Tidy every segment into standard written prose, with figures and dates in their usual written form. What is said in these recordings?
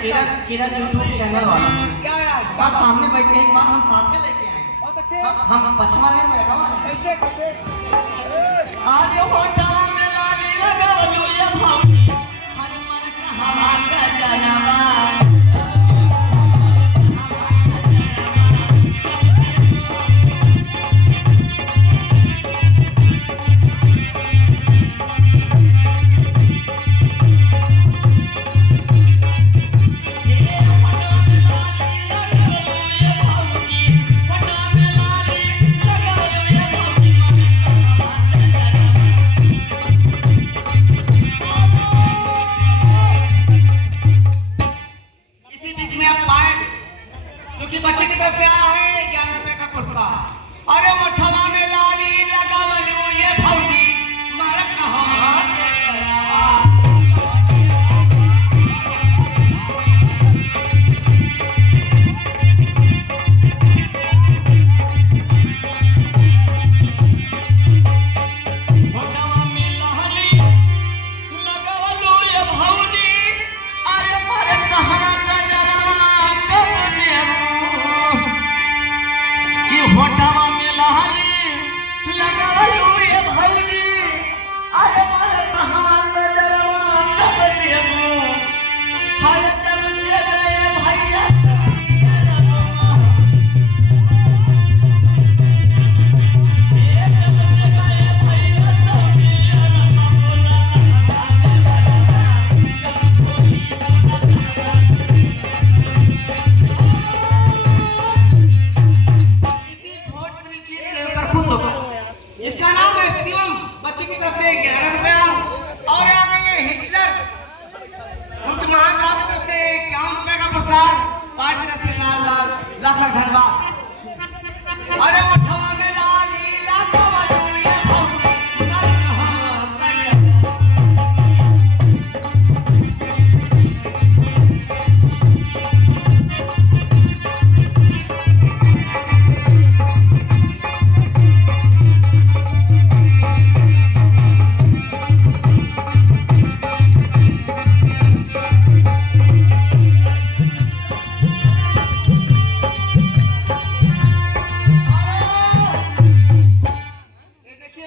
Kiran Kiran YouTube channel वाला क्या यार बस सामने बैठ के एक बार हम साथ में लेके आए बहुत अच्छे हम पछवा रहे हैं रवा कैसे कैसे आज होटल में लाली लगावलू ये भौजी हनुमान कहावा का जनवा क्योंकि बच्चे की तरफ से आया है 11 रुपए का पुरस्कार। अरे मठवा में लाली लगावलू ये भौजी मारा कहावा के जनवा। इसका नाम है शिवम, बच्चे की तरफ से 11 रुपया। और यहाँ पे ये हिटलर उनके महाकाव्य की तरफ से 51 रुपए का पुरस्कार। पार्टी की तरफ से लाल लाल लाख लाख धन्यवाद। अरे मठवा में लाली लगावलू ये भौजी मारा कहावा के जनवा।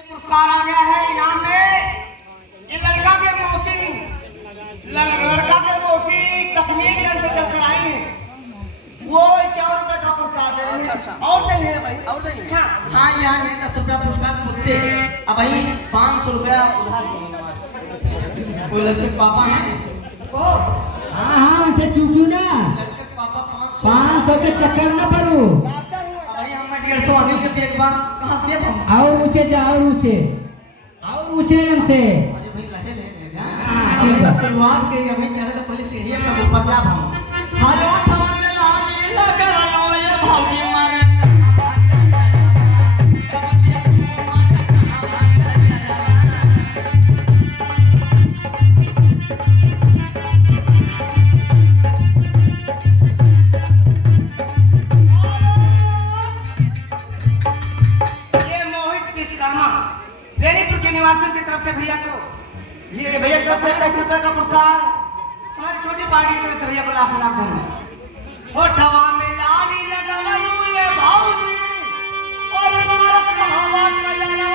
पुरस्कार आ गया है इनाम में। ये लड़का के मौसी कश्मीर से चलकर आई है, वो 51 रुपए का पुरस्कार दे रही है। और नहीं है भाई, और नहीं है। हाँ यहाँ नहीं 10 रुपया पुरस्कार कुत्ते अब भाई 500 रुपया उधार दिए कोई लड़के के पापा हैं हाँ हाँ उनसे चूक्यू ना लड़के के पापा 500 के चक्कर न पड़ू। भाई हम 150 अभी के एक बार कहाँ दिए हम और ऊंचे जा और ऊंचे इनसे। अरे भाई लहे ले हाँ ठीक है। शुरुआत के अभी चढ़े तो पहले सीढ़ी पर ऊपर जा हम हर मठवा में लाली लगावलू ये भौजी मारा निवासियों की तरफ से भैया को ये भैया की तरफ से 1 रुपए का पुरस्कार। हमारी छोटी पार्टी की तरफ से भैया को लाख लाख धन्यवाद। होठवा में लाली लगावलू ये भौजी और मारा कहावा के जनवा।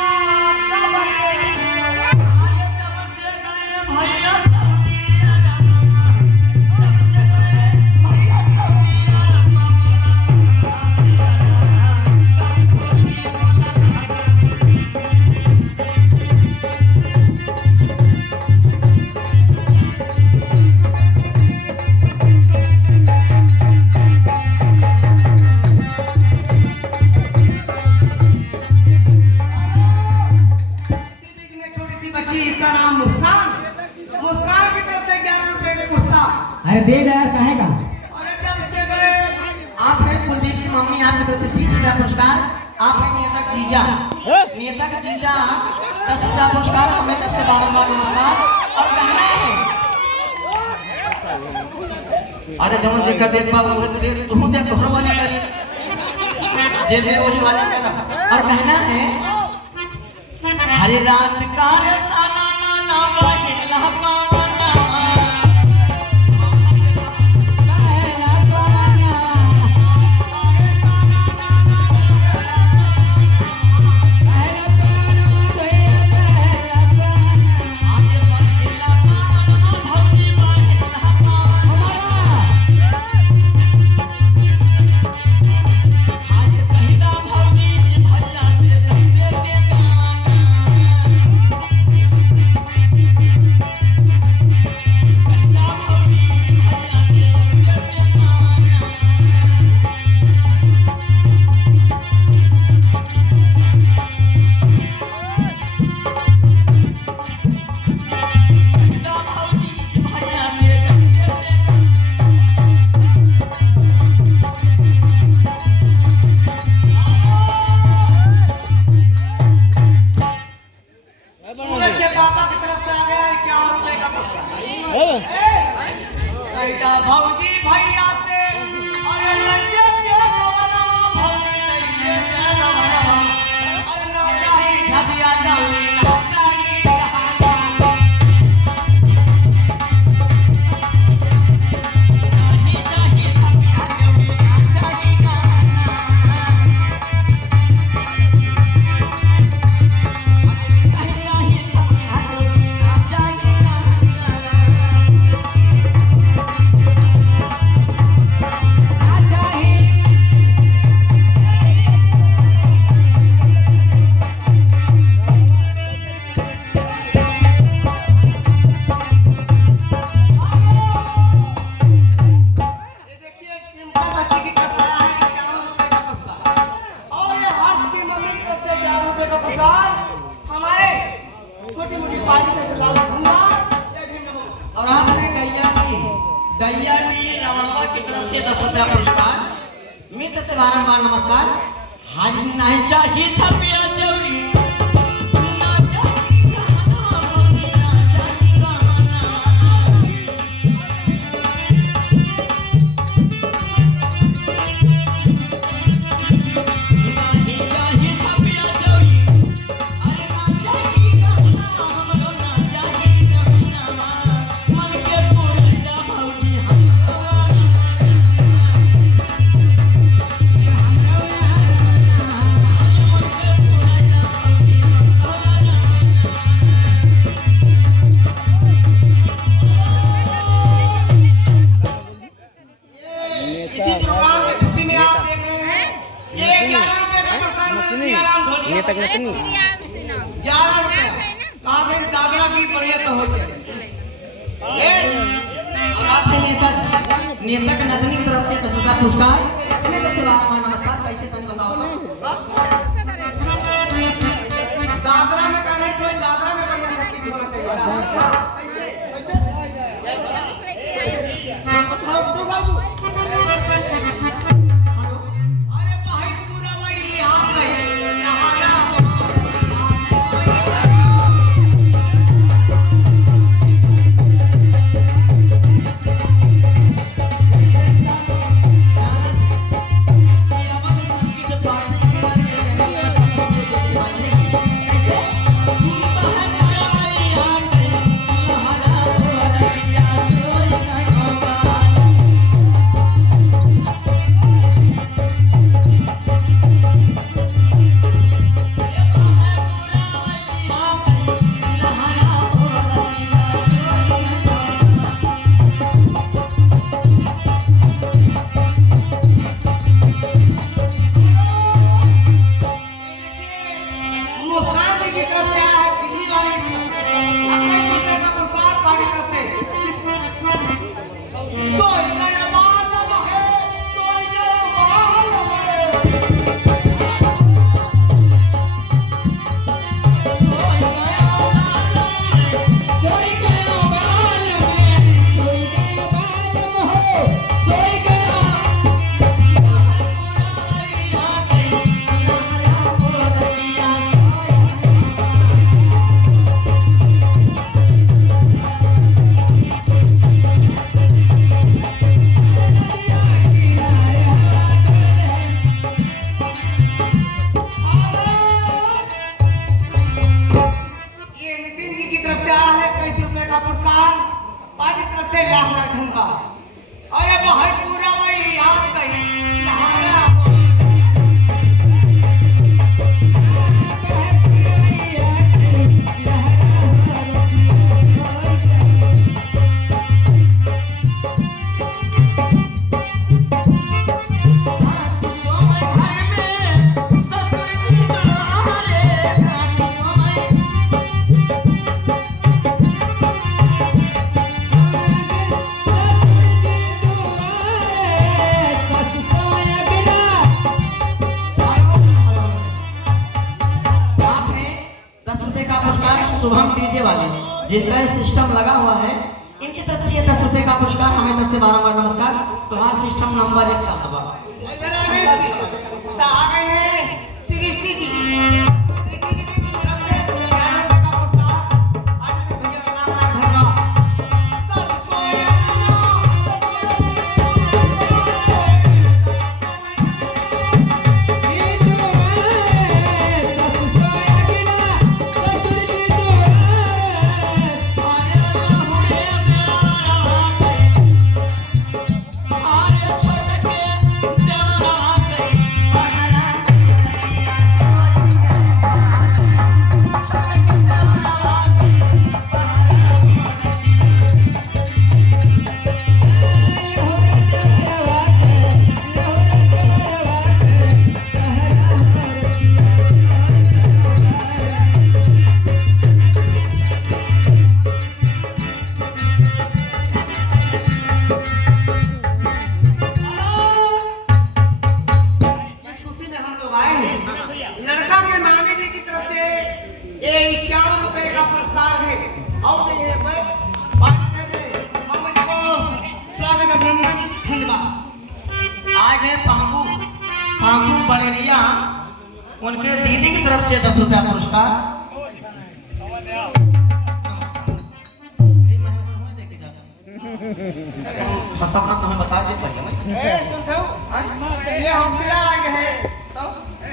इसका नाम मुस्कान, मुस्कान की तरफ से 11 रुपए का पुरस्कार। अरे दे यार कहे का। अरे जब से गए आप है कुलदीप की मम्मी आपकी तरफ से 20 रुपया पुरस्कार। आप है नेता का जीजा, नेता का जीजा 10 रुपया पुरस्कार। हमें तरफ से बारंबार नमस्कार। और कहना है अरे जब देखा देख बाबू दे तू दे तोहर वाले कर जे दे वही वाले कर। और कहना है हरे रात का साना ना बहेला पावना और आपने गैया डी रावणवा की तरफ से 10 रुपया पुरस्कार। मित्र से बारंबार नमस्कार। हाजिर नहीं चाहिए था पिया चौरी ना चाहिए गहना मोती ना चाहिए गहना नहीं चाहिए था पिया चौरी अरे ना चाहिए गहना हमरो ना चाहिए गहना मन के पूरा भौजी इसी प्रोग्राम में छुट्टी में आप देख रहे हैं ये 11 रुपए का प्रसाद सियाराम ढोलिया नेता के नतनी 11 रुपए आप एक दादरा की बढ़िया तो हो जाए और आपने नेता के नतनी की तरफ से 10 रुपया पुरस्कार। अपने तरफ से बारंबार नमस्कार। कैसे तनी बताओ दादरा में कर रहे हैं कोई दादरा में करना चाहिए बताओ तो बाबू अरे भाई पूरा भाई यहाँ पे नहाना मुस्कान जी की तरफ से आया है दिल्ली वाले की तरफ से 21 रुपए का पुरस्कार पार्टी तरफ से कोई नया मालूम है कोई नया मालूम है सोई गया बाल में सोई गया बाल मोह सोई गया ये नितिन जी की तरफ से आया है 21 रुपए का पुरस्कार पार्टी तरफ से लाख धन्यवाद। अरे बहुत पूरा भाई आप कहीं नहाना आपने 10 रुपए का पुरस्कार शुभम डीजे वाले जिनका ये सिस्टम लगा हुआ है इनकी तरफ से ये 10 रुपए का पुरस्कार। हमें तरफ से बारंबार नमस्कार। तुम्हारा सिस्टम नंबर 1 चलता बा इधर आ गए हैं सृष्टि जी सृष्टि जी की तरफ से 11 रुपए का पुरस्कार आज तक भैया लाख धन्यवाद। सबको छोटे के देवरा धन्यवाद। आज है पांगू बड़ेरिया, उनके दीदी की तरफ से 10 रुपया पुरस्कार। बता दे पहले तुम थे ये हौसला आ गया है तो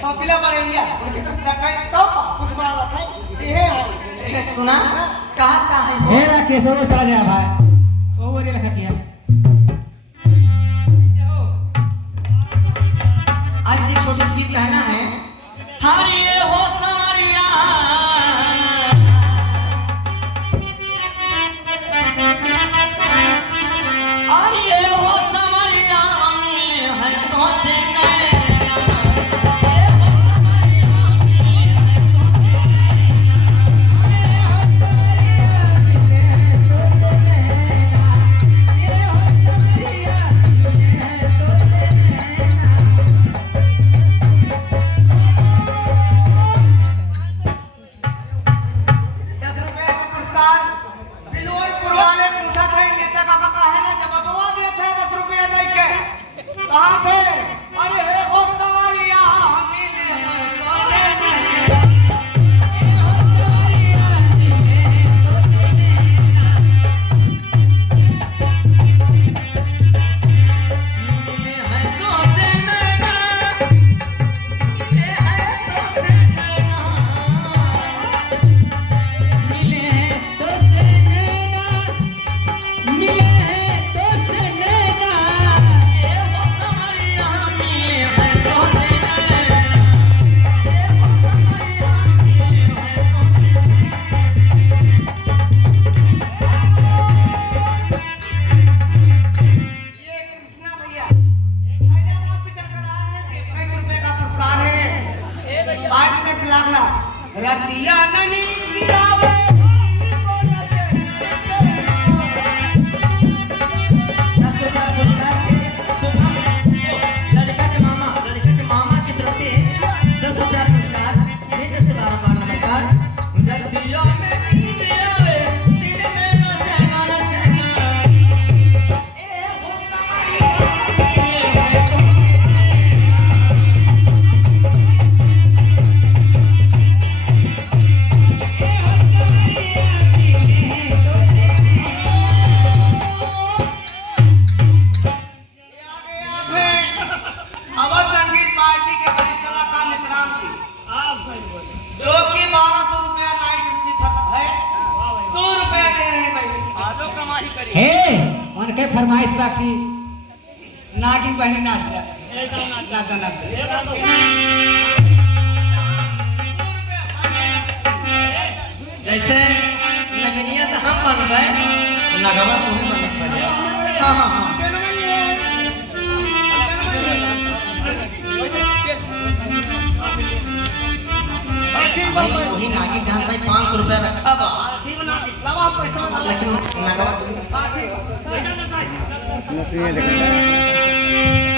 हौसला बने लिया उनकी तरफ देखाई तो कुछ बार बताई ये है सुना कहा है हे राकेश वो चला गया भाई वो बोले लिखा किया आज एक छोटी सी गीत कहना है। हरिये हो समरिया हरिये हो समरिया है तो से नैना ये हो रतिया नहीं गिरावे लड़का के मामा की तरफ से 10 रुपया पुरस्कार। नृत्य से बारंबार नमस्कार। रतिया में नींद आवे दिन में नाचना ए हो हे उनके फरमाइश बाकी नागिन बहनी नाचता जैसे नगनिया तो हम बनबे नगवा तुम्हें बनत पड़े। हां हां हां वही नागिन जहां भाई 500 रुपया रखा बा लवा पैसा लेकिन नगवा ठीक